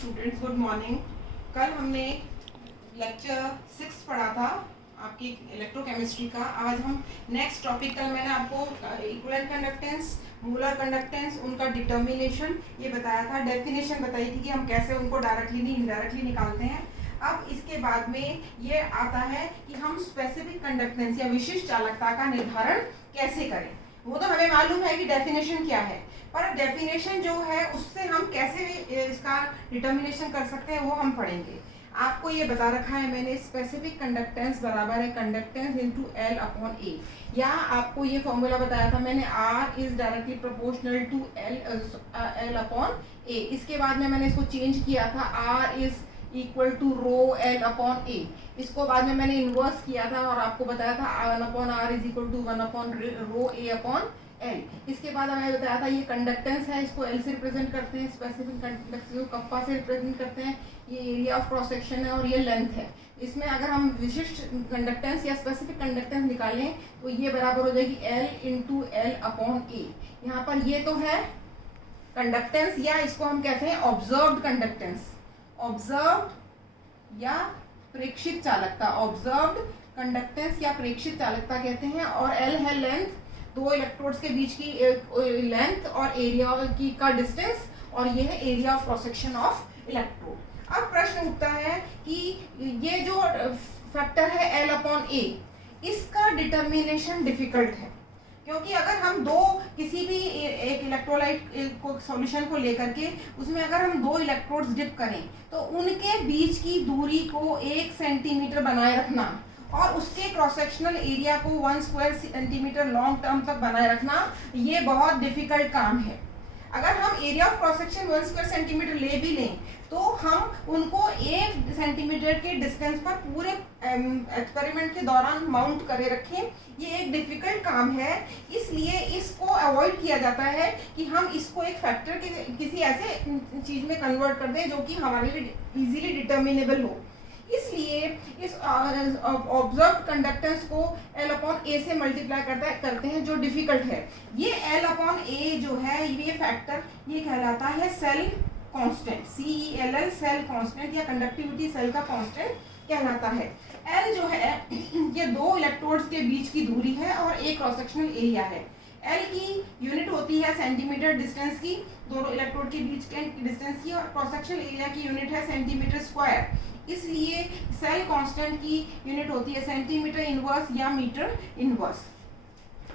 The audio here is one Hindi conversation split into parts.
Students, good morning. कल हमने लेक्चर 6 पढ़ा था आपकी इलेक्ट्रोकेमिस्ट्री का। आज हम नेक्स्ट टॉपिक, कल मैंने आपको इक्विवेलेंट कंडक्टेंस, मोलर कंडक्टेंस, उनका डिटर्मिनेशन ये बताया था, डेफिनेशन बताई थी कि हम कैसे उनको डायरेक्टली नहीं इनडायरेक्टली निकालते हैं। अब इसके बाद में ये आता है कि हम स्पेसिफिक कंडक्टेंस या विशिष्ट चालकता का निर्धारण कैसे करें। वो तो हमें मालूम है कि डेफिनेशन क्या है, पर डेफिनेशन जो है उससे हम कैसे इसका डिटर्मिनेशन कर सकते हैं वो हम पढ़ेंगे। आपको ये बता रखा है मैंने, स्पेसिफिक कंडक्टेंस बराबर है conductance into L upon A, या आपको ये फॉर्मूला बताया था मैंने, R is directly proportional to L upon A। इसके बाद में मैंने इसको चेंज किया था, R is equal to rho L upon A। इसको बाद में मैंने इन्वर्स किया था और आपको बताया था 1 upon R is equal to 1 upon rho A upon L। इसके बाद हमें बताया था ये कंडक्टेंस है, इसको L से रिप्रेजेंट करते हैं, स्पेसिफिक कंडक्टेंस को कप्पा से रिप्रेजेंट करते हैं, ये एरिया ऑफ क्रॉस सेक्शन है और ये लेंथ है। इसमें अगर हम विशिष्ट कंडक्टेंस या स्पेसिफिक कंडक्टेंस निकालें तो ये बराबर हो जाएगी L into L upon A। यहाँ पर ये तो है कंडक्टेंस, या इसको हम कहते हैं ऑब्जर्व्ड कंडक्टेंस, ऑब्जर्व्ड या प्रेक्षित चालकता, ऑब्जर्व्ड कंडक्टेंस या प्रेक्षित चालकता कहते हैं। और L है लेंथ, दो इलेक्ट्रोड्स के बीच की लेंथ और एरिया की का डिस्टेंस, और ये है area of cross section of electrode. अब प्रश्न उठता है कि ये जो फैक्टर है L अपॉन A, इसका डिटर्मिनेशन डिफिकल्ट है, क्योंकि अगर हम किसी भी एक इलेक्ट्रोलाइट को सॉल्यूशन को लेकर के उसमें अगर हम 2 इलेक्ट्रोड्स डिप करें तो उनके बीच की दूरी को 1 सेंटीमीटर बनाए रखना और उसके क्रॉस सेक्शनल एरिया को 1 स्क्वायर सेंटीमीटर लॉन्ग टर्म तक बनाए रखना, ये बहुत डिफिकल्ट काम है। अगर हम area of cross section 1 square centimetre ले भी लें तो हम उनको 1 सेंटीमीटर के डिस्टेंस पर पूरे एक्सपेरिमेंट के दौरान माउंट करे रखें, ये एक डिफिकल्ट काम है। इसलिए इसको अवॉइड किया जाता है कि हम इसको एक फैक्टर के किसी ऐसे चीज में कन्वर्ट कर दें जो कि हमारे लिए इजीली डिटर्मिनेबल हो। इसलिए इस ऑब्जर्व्ड कंडक्टेंस को L अपॉन A से मल्टीप्लाई करते हैं, जो डिफिकल्ट है। ये L अपॉन A जो है, ये फैक्टर ये कहलाता है cell constant, CELL cell constant या कंडक्टिविटी सेल का कांस्टेंट कहलाता है। L जो है ये 2 इलेक्ट्रोड्स के बीच की दूरी है और एक क्रॉस सेक्शनल एरिया है। L की यूनिट होती है सेंटीमीटर डिस्टेंस की, दोनों इलेक्ट्रोड के बीच के डिस्टेंस की, और क्रॉस सेक्शनल एरिया की यूनिट है सेंटीमीटर स्क्वायर। इसलिए सेल कांस्टेंट की यूनिट होती है सेंटीमीटर इनवर्स या मीटर इनवर्स।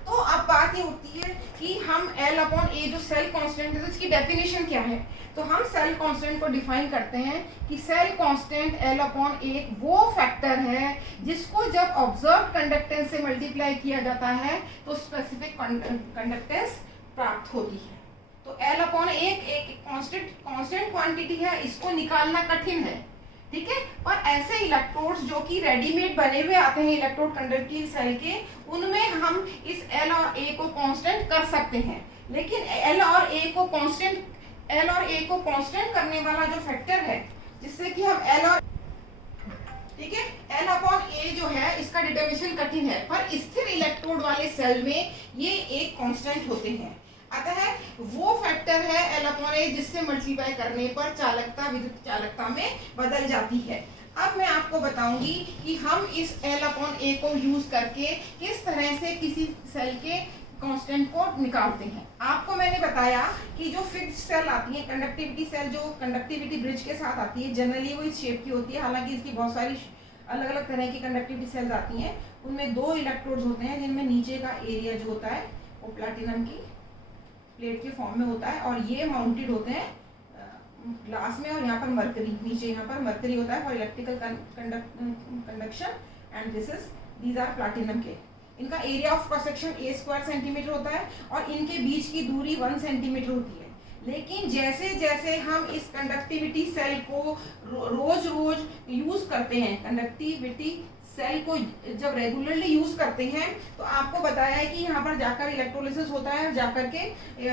तो अब बात ये होती है कि हम L अपॉन A जो सेल कांस्टेंट है, तो इसकी डेफिनेशन क्या है। तो हम सेल कांस्टेंट को डिफाइन करते हैं कि cell constant L upon A वो फैक्टर है जिसको जब ऑब्जर्व कंडक्टेंस से मल्टीप्लाई किया जाता है तो स्पेसिफिक कंडक्टेंस प्राप्त होती है। तो L अपॉन एक कांस्टेंट क्वांटिटी है, इसको निकालना कठिन है, ठीक है। पर ऐसे इलेक्ट्रोड्स जो कि रेडीमेड बने हुए आते हैं इलेक्ट्रोड कंडक्टिंग सेल के, उनमें हम इस L और A को कांस्टेंट कर सकते हैं। लेकिन L और A को कांस्टेंट करने वाला जो फैक्टर है जिससे कि हम ठीक है, L अपॉन A जो है इसका डिटर्मिनेशन कठिन है, पर स्थिर इलेक्ट्रोड वाले सेल में ये एक कांस्टेंट होते हैं। अतः वो फैक्टर है L अपॉन A जिससे मल्टीप्लाई करने पर चालकता विद्युत चालकता में बदल जाती है। अब मैं आपको बताऊंगी कि हम इस L अपॉन A को यूज करके किस तरह से किसी सेल के कांस्टेंट को निकालते हैं। आपको मैंने बताया कि जो फिक्स्ड सेल आती है, कंडक्टिविटी सेल जो कंडक्टिविटी ब्रिज के साथ आती है, जनरली वो इस शेप की होती है, हालांकि इसकी बहुत सारी अलग अलग तरह की कंडक्टिविटी सेल्स आती हैं। उनमें 2 इलेक्ट्रोड्स होते हैं जिनमें नीचे का एरिया जो होता है वो प्लैटिनम की प्लेट के फॉर्म में होता है, और ये माउंटेड होते हैं ग्लास में, और यहाँ पर मरकरी, नीचे यहाँ पर मरकरी होता है for electrical conduction, and these are platinum के। इनका area of cross section A square centimetre होता है और इनके बीच की दूरी 1 सेंटीमीटर होती है। लेकिन जैसे जैसे हम इस कंडक्टिविटी सेल को रोज यूज करते हैं, कंडक्टिविटी सेल को जब रेगुलरली यूज करते हैं, तो आपको बताया है कि यहाँ पर जाकर इलेक्ट्रोलिसिस होता है, जाकर के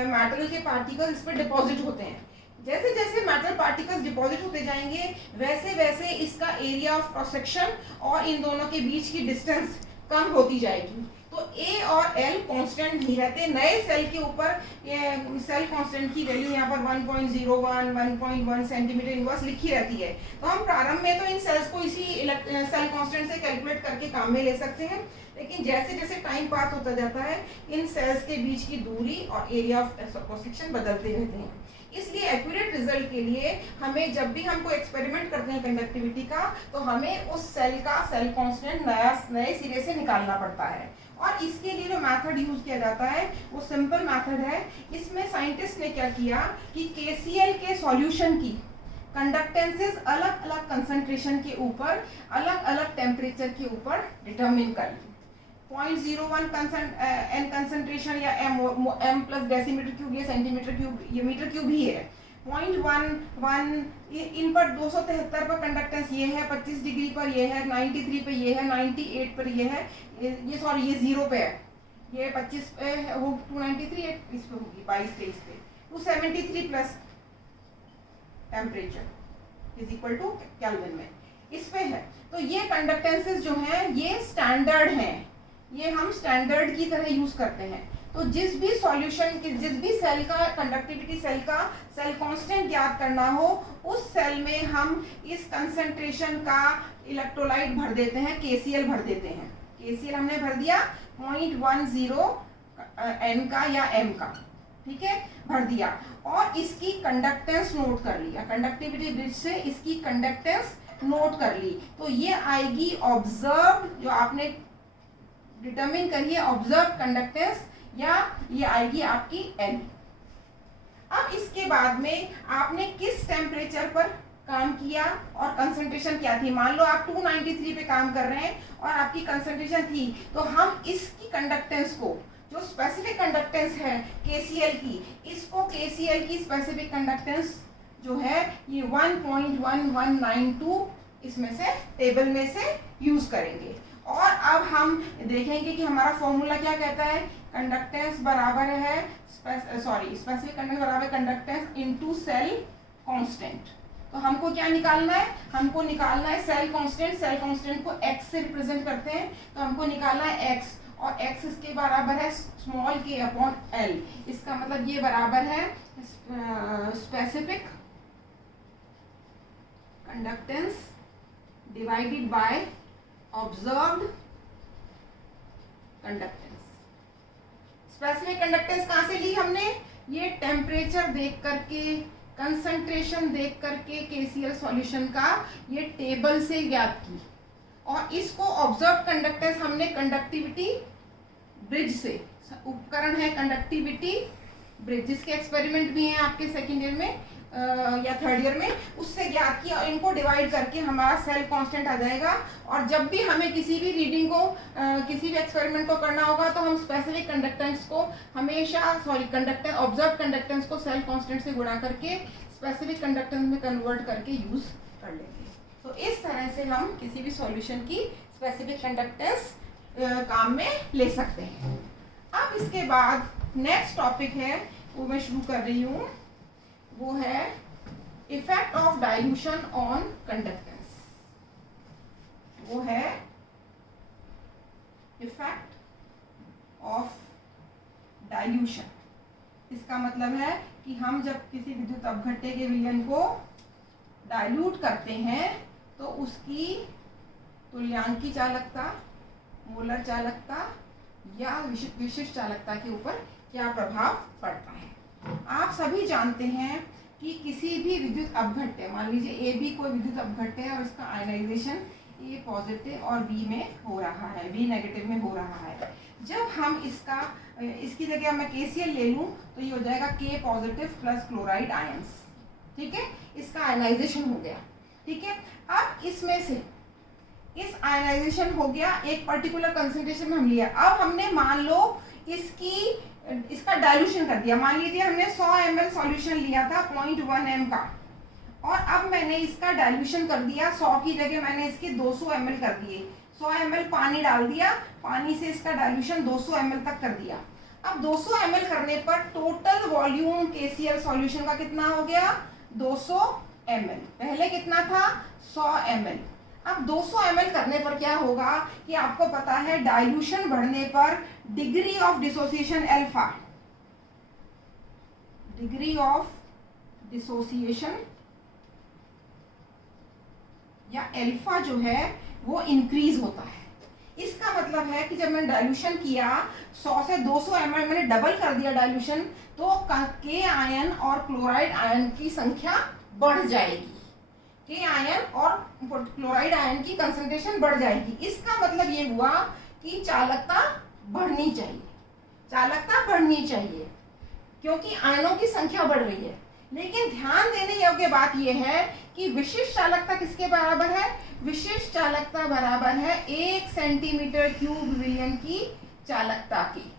मेटल के पार्टिकल्स इस पर डिपॉजिट होते हैं। जैसे जैसे मेटल पार्टिकल्स डिपॉजिट होते जाएंगे वैसे वैसे इसका एरिया ऑफ क्रॉस सेक्शन और इन दोनों के बीच की डिस्टेंस कम होती जाएगी। तो ए और एल कांस्टेंट नहीं रहते। नए सेल के ऊपर ये सेल कांस्टेंट की वैल्यू यहाँ पर 1.01 1.1 सेंटीमीटर इनवर्स लिखी रहती है। तो हम प्रारंभ में तो इन सेल्स को इसी सेल कांस्टेंट से कैलकुलेट करके काम में ले सकते हैं, लेकिन जैसे जैसे टाइम पास होता जाता है इन सेल्स के बीच की दूरी और एरिया ऑफ क्रॉस सेक्शन बदलते रहते हैं। इसलिए एक्यूरेट रिजल्ट के लिए हमें जब भी हमको एक्सपेरिमेंट करते हैं कंडक्टिविटी का, तो हमें उस सेल का सेल कांस्टेंट नए सिरे से निकालना पड़ता है। और इसके लिए जो मेथड यूज किया जाता है वो सिंपल मेथड है। इसमें साइंटिस्ट ने क्या किया कि KCl के सॉल्यूशन की कंडक्टेंसेस अलग अलग कंसंट्रेशन के ऊपर अलग अलग टेम्परेचर के ऊपर डिटरमिन कर ली। 0.01 n कंसंट्रेशन या m प्लस डेसीमीटर क्यूब या सेंटीमीटर क्यूब ये मीटर क्यूब ही है। 0.11 इन पर 273 पर कंडक्टेंस ये है, 25 डिग्री पर ये है, 93 पे ये है, 98 पर ये है, ये सॉरी ये 0 पे है, ये 25 पे वो 293 इस पे होगी 22 23 पे 273 plus temperature is equal to Kelvin में इस पे है। तो ये कंडक्टेंसेस जो हैं ये स्टैंडर्ड हैं, ये हम स्टैंडर्ड की तरह यूज करते हैं। तो जिस भी सॉल्यूशन की जिस भी सेल का कंडक्टिविटी सेल का सेल कांस्टेंट ज्ञात करना हो, उस सेल में हम इस कंसंट्रेशन का इलेक्ट्रोलाइट भर देते हैं, KCl भर देते हैं। KCl हमने भर दिया 0.10 n का या m का, ठीक है, भर दिया और इसकी कंडक्टेंस नोट कर लिया। कंडक्टिविटी ब्रिज से इसकी कंडक्टेंस नोट कर ली, तो ये आएगी ऑब्जर्व, जो आपने डिटरमिन करिए ऑब्जर्व कंडक्टेंस, या ये आएगी आपकी L। अब इसके बाद में आपने किस टेम्परेचर पर काम किया और कंसंट्रेशन क्या थी। मान लो आप 293 पे काम कर रहे हैं और आपकी कंसंट्रेशन थी, तो हम इसकी कंडक्टेंस को, जो स्पेसिफिक कंडक्टेंस है KCl की, इसको KCl की स्पेसिफिक कंडक्टेंस जो है ये 1.1192 इसमें से टेबल में से यूज करेंगे। और अब हम देखेंगे कि हमारा फॉर्मूला क्या कहता है। कंडक्टेंस बराबर है स्पेसिफिक कंडक्टेंस बराबर कंडक्टेंस इनटू सेल कांस्टेंट। तो हमको क्या निकालना है, हमको निकालना है सेल कांस्टेंट। सेल कांस्टेंट को x से रिप्रेजेंट करते हैं, तो हमको निकालना है x, और x इसके बराबर है स्मॉल k अपॉन l। इसका मतलब ये बराबर है specific conductance divided by observed conductance. Specific conductance कहां से ली हमने, ये टेम्परेचर देख करके, कंसंट्रेशन देख करके KCl सॉल्यूशन का ये टेबल से ज्ञात की, और इसको ऑब्जर्व कंडक्टेंस हमने कंडक्टिविटी ब्रिज से, उपकरण है कंडक्टिविटी ब्रिज जिसके एक्सपेरिमेंट भी हैं आपके सेकेंड ईयर में या थर्ड ईयर में, उससे ज्ञात किया और इनको डिवाइड करके हमारा सेल कांस्टेंट आ जाएगा। और जब भी हमें किसी भी रीडिंग को किसी भी एक्सपेरिमेंट को करना होगा, तो हम स्पेसिफिक कंडक्टेंस को हमेशा कंडक्टेंस ऑब्जर्व कंडक्टेंस को सेल कांस्टेंट से गुणा करके स्पेसिफिक कंडक्टेंस में कन्वर्ट करके यूज कर लेंगे। तो इस तरह से हम किसी भी सॉल्यूशन की स्पेसिफिक कंडक्टेंस काम में ले सकते हैं। अब इसके बाद नेक्स्ट टॉपिक है, वो मैं शुरू कर रही हूँ, वो है effect of dilution on conductance. वो है इफेक्ट ऑफ डाइल्यूशन। इसका मतलब है कि हम जब किसी विद्युत अपघट्य के विलयन को डाइल्यूट करते हैं, तो उसकी तुल्यांकी चालकता, मोलर चालकता या विशिष्ट चालकता के ऊपर क्या प्रभाव पड़ता है। आप सभी जानते हैं कि किसी भी विद्युत अपघट्य, मान लीजिए AB कोई विद्युत अपघट्य है और इसका आयनाइजेशन A पॉजिटिव और B में हो रहा है, B नेगेटिव में हो रहा है। जब हम इसकी जगह मैं KCl ले लूं, तो ये हो जाएगा K positive plus chloride ions, ठीक है, इसका आयनाइजेशन हो गया, ठीक है। अब इसमें से इस आयनाइजेशन हो गया, एक पर्टिकुलर कंसंट्रेशन में हम लिया। अब हमने मान लो इसका डाइल्यूशन कर दिया। मान लीजिए हमने 100 ml सॉल्यूशन लिया था 0.1 m का, और अब मैंने इसका डाइल्यूशन कर दिया, 100 की जगह मैंने इसके 200 ml कर दिए। 100 ml पानी डाल दिया, पानी से इसका डाइल्यूशन 200 ml तक कर दिया। अब 200 ml करने पर टोटल वॉल्यूम KCl सॉल्यूशन का कितना हो गया, 200 ml। पहले कितना था, 100 ml। अब 200 ml करने पर क्या होगा कि आपको पता है डाइल्यूशन बढ़ने पर degree of dissociation alpha, degree of dissociation या अल्फा जो है वो इंक्रीज होता है। इसका मतलब है कि जब मैंने डाइल्यूशन किया 100 से 200 ml मैंने डबल कर दिया डाइल्यूशन, तो के आयन और क्लोराइड आयन की संख्या बढ़ जाएगी, के आयन और क्लोराइड आयन की कंसंट्रेशन बढ़ जाएगी। इसका मतलब ये हुआ कि चालकता बढ़नी चाहिए, चालकता बढ़नी चाहिए क्योंकि आयनों की संख्या बढ़ रही है। लेकिन ध्यान देने योग्य बात यह है कि विशिष्ट चालकता किसके बराबर है? विशिष्ट चालकता बराबर है 1 सेंटीमीटर क्यूब विलियन की चालकता की।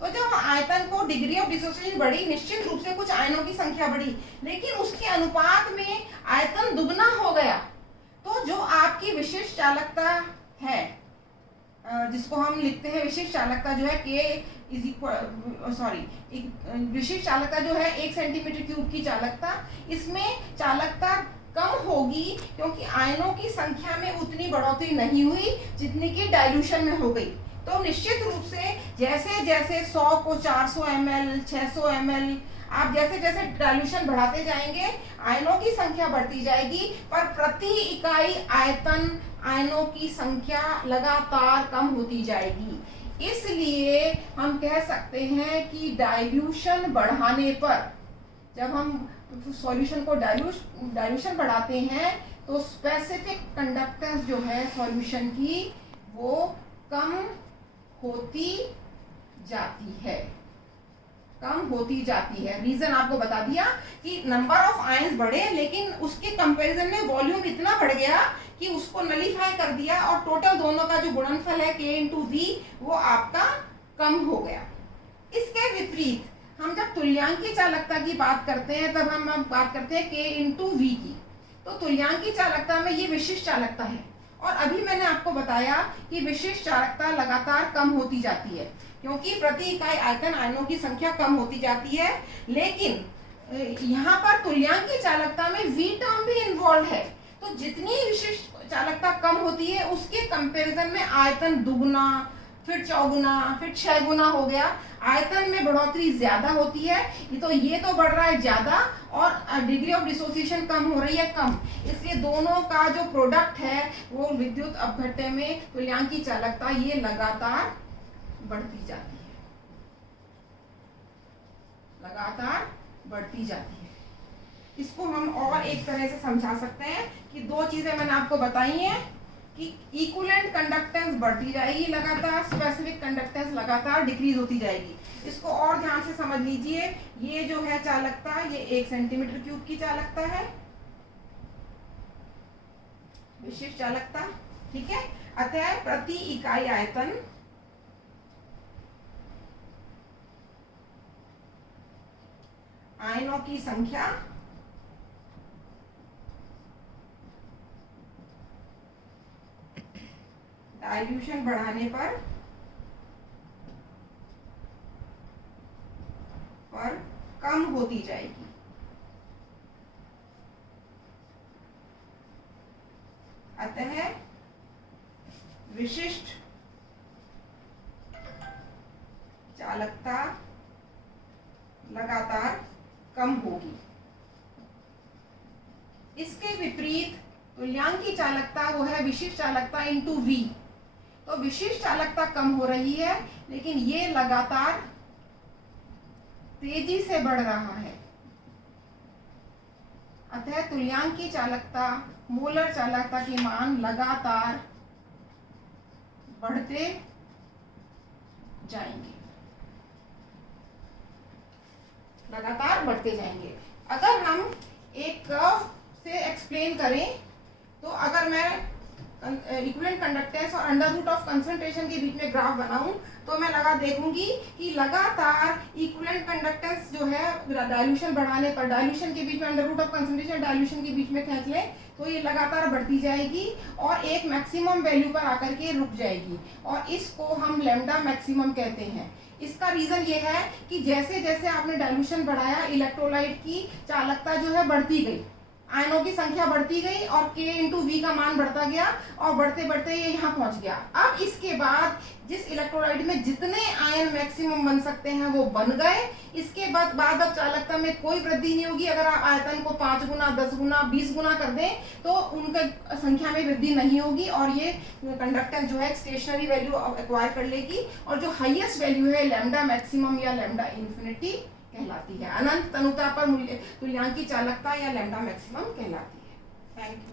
तो जब आयतन को डिग्री ऑफ डिसोसिएशन बढ़ी, निश्चित रूप से कुछ आयनों की संख्या बढ़ी, लेकिन उसके अनुपात में आयतन दुगना हो गया। तो जो आपकी विशिष्ट चालकता है, जिसको हम लिखते हैं विशिष्ट चालकता जो है के इज इक्वल विशिष्ट चालकता जो है 1 सेंटीमीटर क्यूब की चालकता, इसमें चालकता कम होगी क्योंकि आयनों की संख्या में उतनी बढ़ोतरी नहीं हुई जितनी कि डाइल्यूशन में हो गई। तो निश्चित रूप से जैसे जैसे 100 को 400 ml 600 ml आप जैसे जैसे डाइल्यूशन बढ़ाते जाएंगे आयनों की संख्या बढ़ती जाएगी, पर प्रति इकाई आयतन आयनों की संख्या लगातार कम होती जाएगी। इसलिए हम कह सकते हैं कि डाइल्यूशन बढ़ाने पर, जब हम सॉल्यूशन को डाइल्यूशन बढ़ाते हैं तो स्पेसिफिक कंडक्टेंस जो है सॉल्यूशन की वो कम होती जाती है, कम होती जाती है। रीजन आपको बता दिया कि नंबर ऑफ आयंस बढ़े लेकिन उसके कंपैरिजन में वॉल्यूम इतना बढ़ गया कि उसको नलीफाई कर दिया और टोटल दोनों का जो गुणनफल है K × V वो आपका कम हो गया। इसके विपरीत हम जब तुल्यांकीय चालकता की बात करते हैं तब हम बात करते हैं K × V की। तो तुल्यांकीय चालकता में ये विशिष्ट चालकता है और अभी मैंने आपको बताया कि विशिष्ट चालकता लगातार कम होती जाती है क्योंकि प्रति इकाई आयतन आयनों की संख्या कम होती जाती है। लेकिन यहाँ पर तुल्यांकीय चालकता में V टर्म भी इन्वॉल्व है, तो जितनी विशिष्ट चालकता कम होती है उसके कंपैरिजन में आयतन दुगुना, फिर चौगुना, फिर 6 गुना हो गया, आयतन में बढ़ोतरी ज्यादा होती है। तो ये तो बढ़ रहा है ज्यादा और डिग्री ऑफ डिसोसिएशन कम हो रही है कम, इसलिए दोनों का जो प्रोडक्ट है वो विद्युत अपघट्य में तुल्यांकीय चालकता ये लगातार बढ़ती जाती है, लगातार बढ़ती जाती है। इसको हम और एक तरह से समझा सकते हैं कि 2 चीजें मैंने आपको बताई हैं कि इक्विवेलेंट कंडक्टेंस बढ़ती जाएगी लगातार, स्पेसिफिक कंडक्टेंस लगातार डिक्रीज होती जाएगी। इसको और ध्यान से समझ लीजिए। ये जो है चालकता ये 1 सेंटीमीटर क्यूब की चालकता है, विशिष्ट चालकता, ठीक है। अतः प्रति इकाई आयतन आयनों की संख्या डाइल्यूशन बढ़ाने पर कम होती जाएगी। अतः विशिष्ट चालकता लगातार कम होगी। इसके विपरीत तुल्यांकीय चालकता वो है विशिष्ट चालकता इंटू V। तो विशिष्ट चालकता कम हो रही है लेकिन ये लगातार तेजी से बढ़ रहा है। अतः तुल्यांकीय चालकता, मोलर चालकता के मान लगातार बढ़ते जाएंगे, लगातार बढ़ते जाएंगे। अगर हम एक कर्व से एक्सप्लेन करें तो अगर मैं इक्विवेलेंट कंडक्टेंस और अंडर रूट ऑफ कंसंट्रेशन के बीच में ग्राफ बनाऊं तो मैं देखूंगी कि लगातार इक्विवेलेंट कंडक्टेंस जो है डाइल्यूशन बढ़ाने पर, डाइल्यूशन के बीच में under root of concentration dilution के बीच में खींच लें तो ये लगातार बढ़ती जाएगी और एक मैक्सिमम वैल्यू पर आकर के रुक जाएगी और इसको हम लैम्डा मैक्सिमम कहते हैं। इसका रीजन ये है कि जैसे जैसे आपने डाइल्यूशन बढ़ाया इलेक्ट्रोलाइट की चालकता जो है बढ़ती गई, आयनों की संख्या बढ़ती गई और K इंटू वी का मान बढ़ता गया और बढ़ते बढ़ते ये यहाँ पहुंच गया। अब इसके बाद जिस इलेक्ट्रोलाइट में जितने आयन मैक्सिमम बन सकते हैं वो बन गए। इसके बाद अब चालकता में कोई वृद्धि नहीं होगी। अगर आप आयतन को 5 गुना 10 गुना 20 गुना कर दें तो उनका संख्या में वृद्धि नहीं होगी और ये कंडक्टेंस जो है स्टेशनरी वैल्यू एक्वायर कर लेगी और जो हाईएस्ट वैल्यू है लैम्डा मैक्सिमम या लैम्डा इन्फिनिटी कहलाती है। अनंत तनुता पर तुल्यांकी चालकता या लैम्डा मैक्सिमम कहलाती है। Thank you.